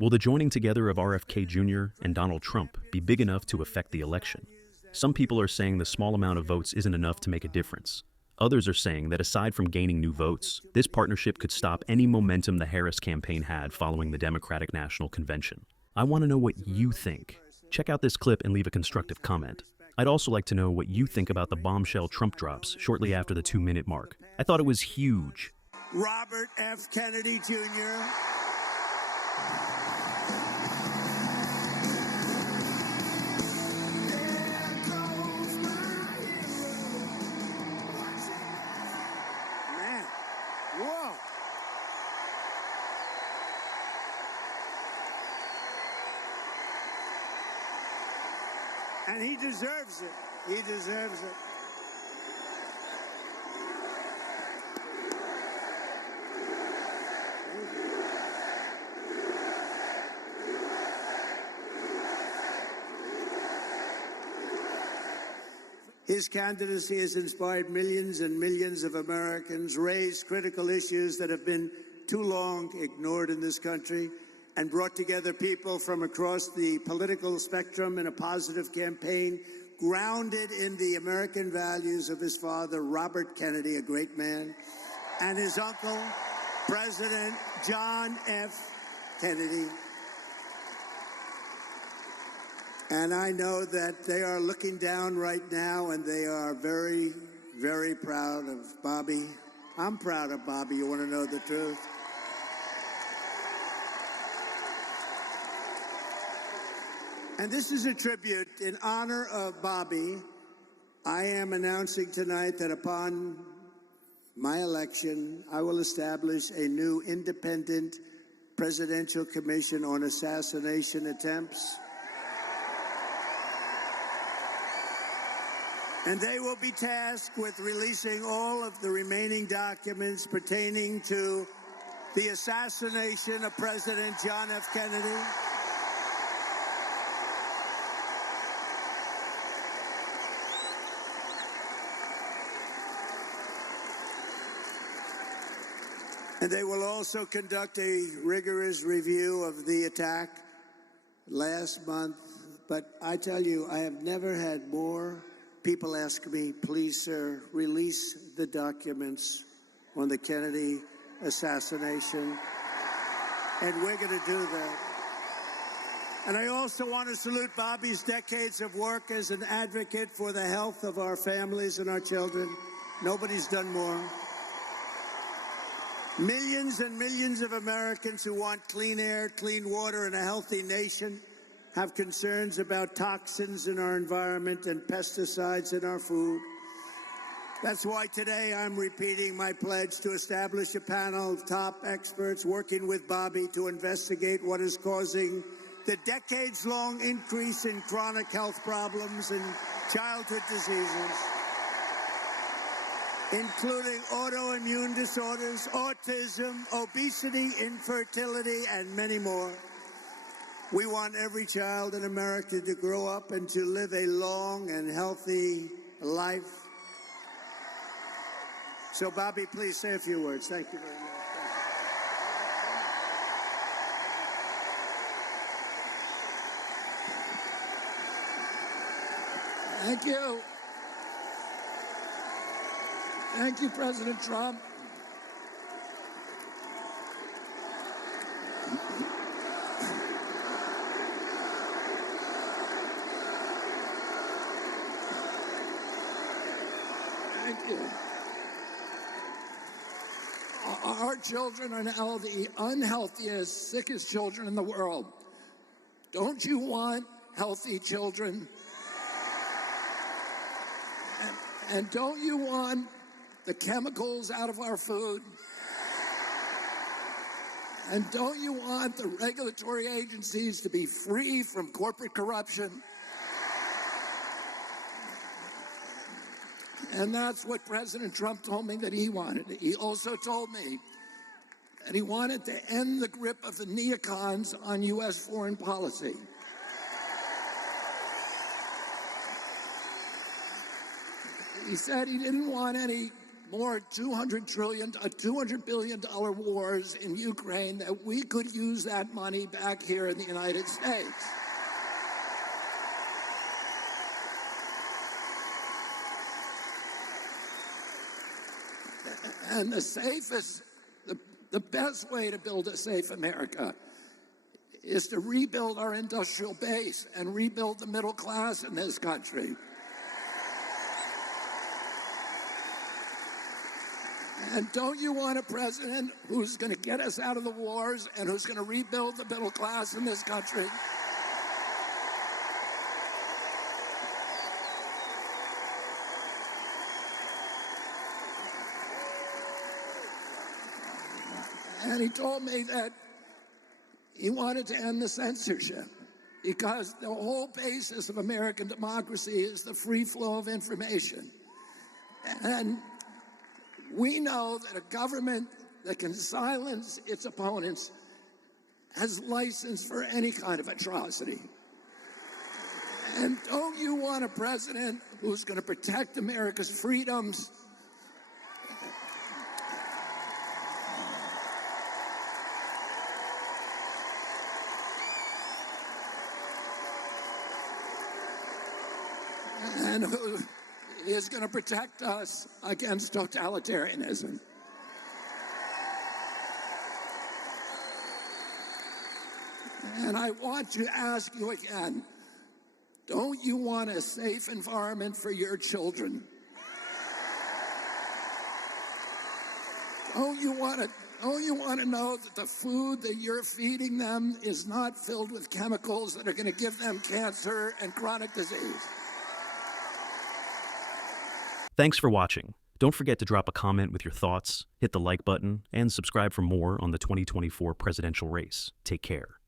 Will the joining together of RFK Jr. and Donald Trump be big enough to affect the election? Some people are saying the small amount of votes isn't enough to make a difference. Others are saying that aside from gaining new votes, this partnership could stop any momentum the Harris campaign had following the Democratic National Convention. I want to know what you think. Check out this clip and leave a constructive comment. I'd also like to know what you think about the bombshell Trump drops shortly after the 2-minute mark. I thought it was huge. Robert F. Kennedy Jr. Whoa. And he deserves it. He deserves it. His candidacy has inspired millions and millions of Americans, raised critical issues that have been too long ignored in this country, and brought together people from across the political spectrum in a positive campaign grounded in the American values of his father, Robert Kennedy, a great man, and his uncle, President John F. Kennedy. And I know that they are looking down right now, and they are very, very proud of Bobby. I'm proud of Bobby, you want to know the truth? And this is a tribute in honor of Bobby. I am announcing tonight that upon my election, I will establish a new independent presidential commission on assassination attempts. And they will be tasked with releasing all of the remaining documents pertaining to the assassination of President John F. Kennedy. And they will also conduct a rigorous review of the attack last month. But I tell you, I have never had more people ask me, please, sir, release the documents on the Kennedy assassination. And we're going to do that. And I also want to salute Bobby's decades of work as an advocate for the health of our families and our children. Nobody's done more. Millions and millions of Americans who want clean air, clean water, and a healthy nation have concerns about toxins in our environment and pesticides in our food. That's why today I'm repeating my pledge to establish a panel of top experts working with Bobby to investigate what is causing the decades-long increase in chronic health problems and childhood diseases, including autoimmune disorders, autism, obesity, infertility, and many more. We want every child in America to grow up and to live a long and healthy life. So, Bobby, please say a few words. Thank you very much. Thank you. Thank you, President Trump. Thank you. Our children are now the unhealthiest, sickest children in the world. Don't you want healthy children? And don't you want the chemicals out of our food? And don't you want the regulatory agencies to be free from corporate corruption? And that's what President Trump told me that he wanted. He also told me that he wanted to end the grip of the neocons on U.S. foreign policy. He said he didn't want any more $200 billion wars in Ukraine, that we could use that money back here in the United States. And the best way to build a safe America is to rebuild our industrial base and rebuild the middle class in this country. And don't you want a president who's going to get us out of the wars and who's going to rebuild the middle class in this country? And he told me that he wanted to end the censorship because the whole basis of American democracy is the free flow of information. And we know that a government that can silence its opponents has license for any kind of atrocity. And don't you want a president who's going to protect America's freedoms? And who is going to protect us against totalitarianism. And I want to ask you again, don't you want a safe environment for your children? Don't you want to know that the food that you're feeding them is not filled with chemicals that are going to give them cancer and chronic disease? Thanks for watching. Don't forget to drop a comment with your thoughts, hit the like button, and subscribe for more on the 2024 presidential race. Take care.